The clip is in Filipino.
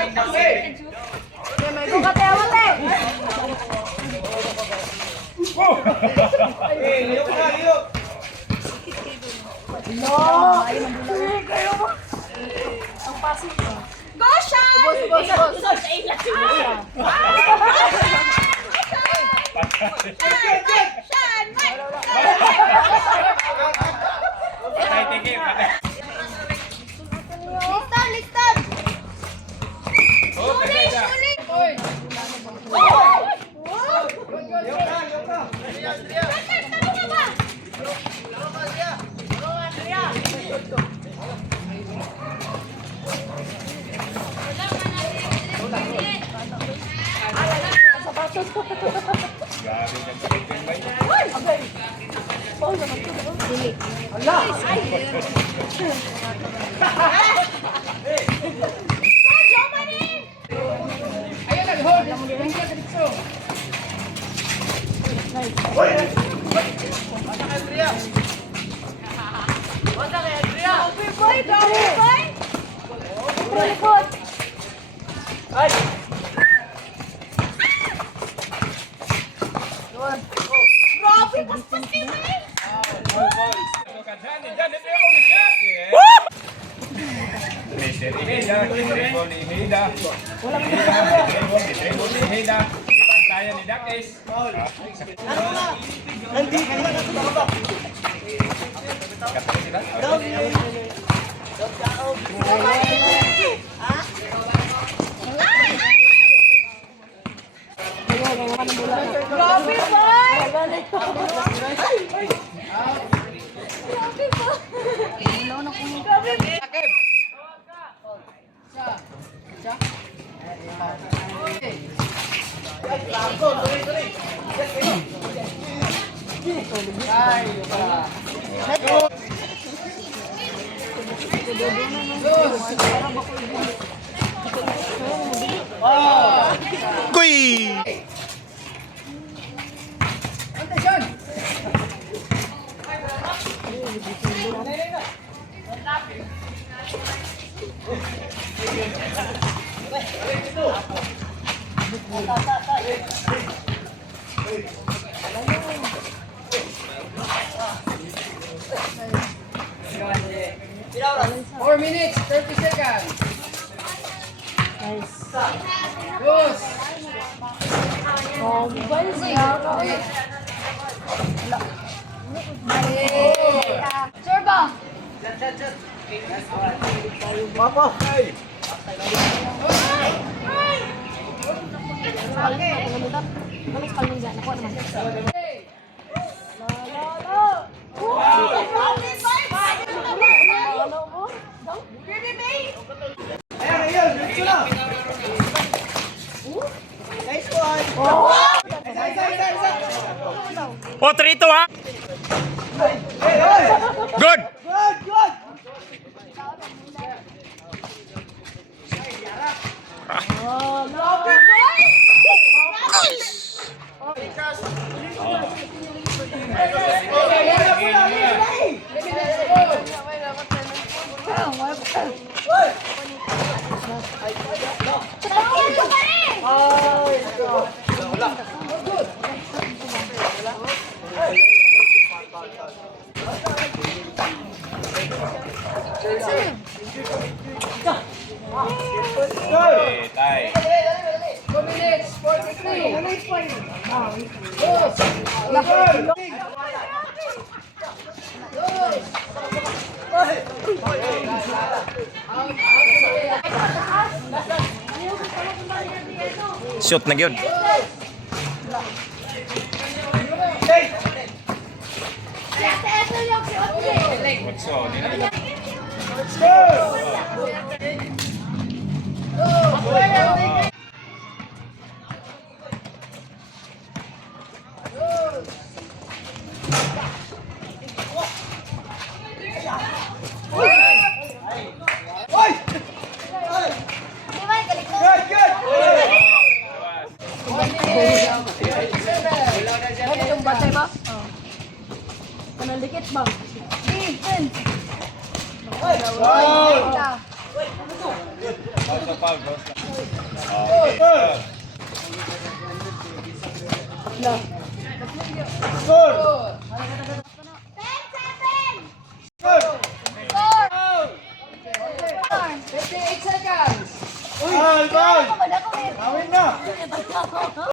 May bukate awat eh. No! Kayo mo! Ang pasok mo. Go, Sean! Subos! Sean! Listan! Suling! Grabe, paspas kayo eh! Pantayan ni Dakis. Grabe, boy! Grabe po! Grabe! Kuy! Four minutes, 30 seconds. Dos. Surba! Oh, 3-2 ha? Good! Tay. 2 minutes, 43. Shoot na gyud. Magso, di na. Yung batay ba? Panalikit ba? Defense! Pausa, Paul. Good. 58 seconds. Uy! Kaya ako ba na ko eh? Awin na.